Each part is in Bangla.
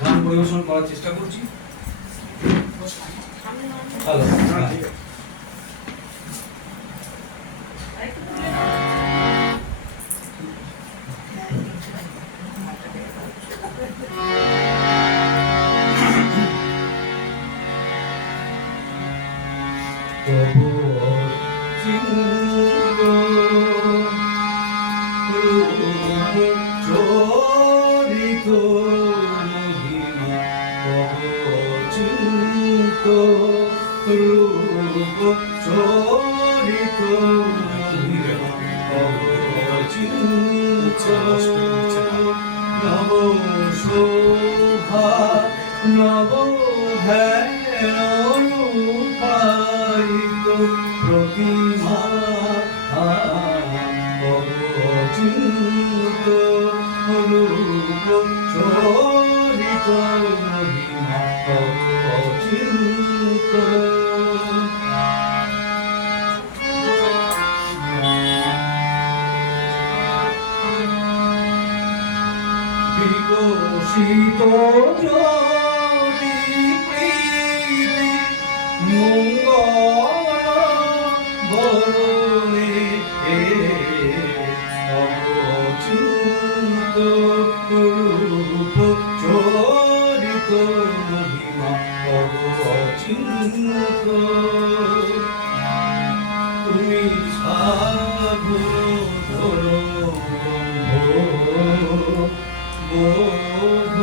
গান পরিবেশন করার চেষ্টা করছি। হ্যালো হ্যাঁ। রূপ চরিত নব শোভা নব ধ্যান রূপায়িত প্রতিমা অবচিন্ত রূপ চরিত মহিমা অচিন্ত তুমি সাধু ধরো buluşalım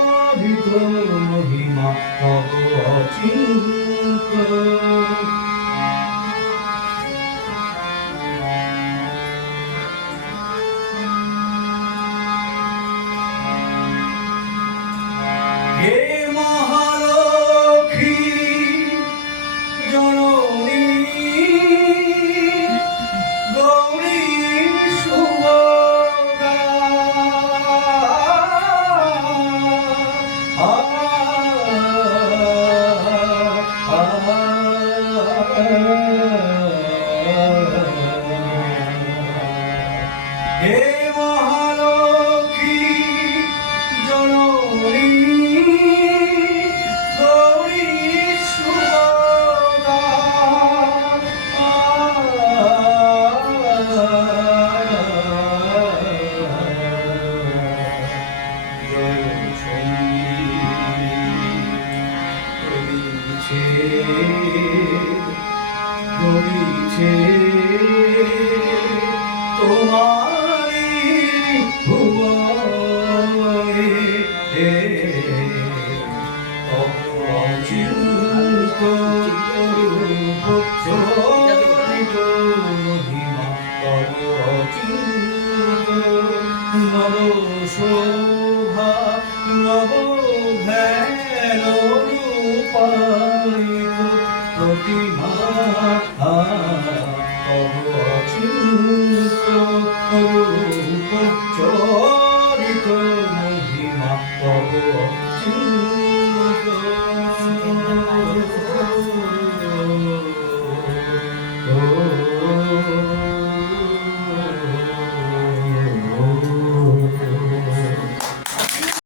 মহিমা অচিন্ত হে মহালক্ষ্মী জননী গৌরী চণ্ডী করিছে তোমারি নব শোভা নব ধ্যান